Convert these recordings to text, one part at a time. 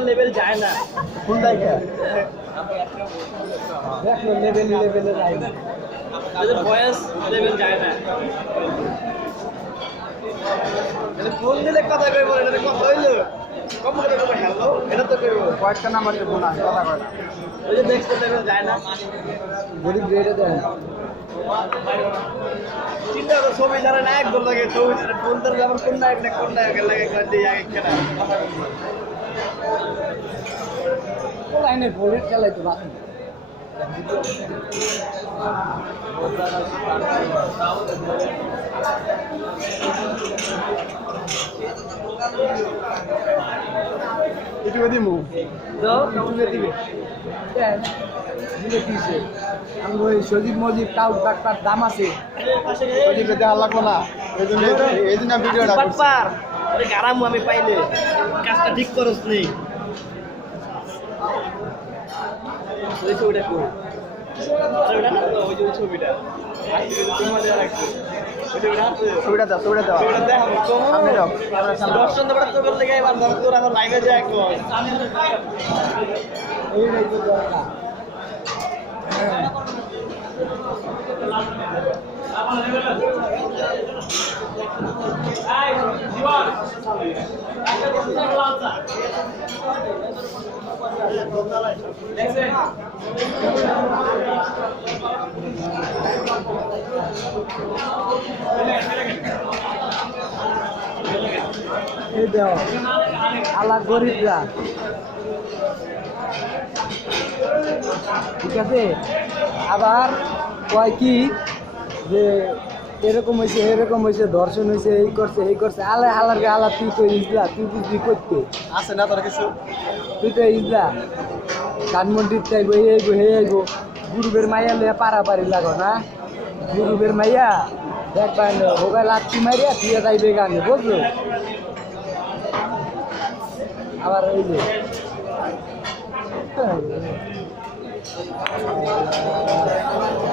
Level যায় না দেখল লেভেল লেভেলে যাই না বয়স লেভেল যায় না ফোন দিলে কথা কইব এটা এটা তো কইব কয়েকটা নাম্বার ফোন কথা কয় না। ওই যে দেখতে লেভেল যায় না গরিব রেটে দেয় চিন্তা করো ছবি যারা নায়ক দল লাগে ছবি ফোন দিলে আবার কোন নায়ক না কোন নায়ক লাগে দিয়ে আগে কইব লাইনে বুলেট চালাই তো বাকি দিমু ইউটিউবে দিবে। দিলে কিসে আমি ওই সজীব মজিব টাউট বাটপার দাম আছে? ইউটিউবে দেওয়া লাগবো না। এই জন্য এই জন্য ভিডিওটা বাটপার আরে গারামু আমি পাইলে। কাজটা ঠিক করস নেই ওই ছবিটা কই? ছবিটা না? ওই যে ছবিটা আজকে কিন্তু তোমার দেওয়া রাখছে ওই ছবিটা। দাও ছবিটা দাও। ছবিটা দেখাবো। কমো সামনে দাও। ক্যামেরা সামনে দাও। দর্শন দেবটা এবার ধর তোর আমার লাইভে যায় কই? এইটাই তো দরকার। এই দেও আল্লাহ গরিবরা ঠিক আছে? আবার কয় কি যে এরকম হয়েছে এরকম হয়েছে ধর্ষণ হয়েছে এই করছে এই করছে আলে হালারকে আলা তুই তো ইজলা তুই বুঝবি করতে আছে না তোর কিছু? তুই তো ইজলা। ধানমন্ডির চাইব এই আইব হে আইব গুরুবের মাইয়া লইয়া পারাপারি লাগো না? গুরুবের মাইয়া দেখবা হোগায় লাচ্ছি মারিয়া তুই যাইবে গানে বুঝলো? আবার ওই যে।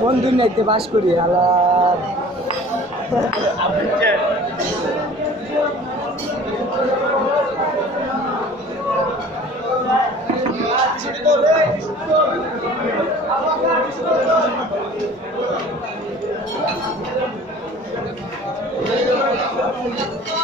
কোন দুনিয়াতে বাস করি আলার বস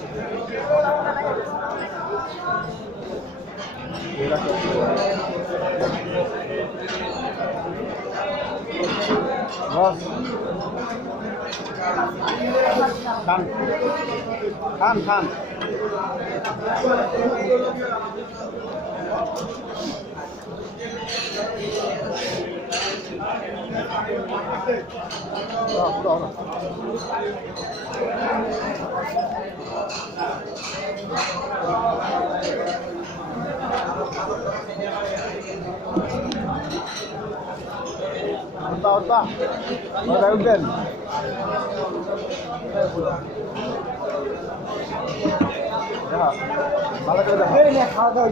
খান খান খান দাও, দাও। ওটা ওটা ওটা উঠবেন। ভালো করে খাওয়া দাওয়া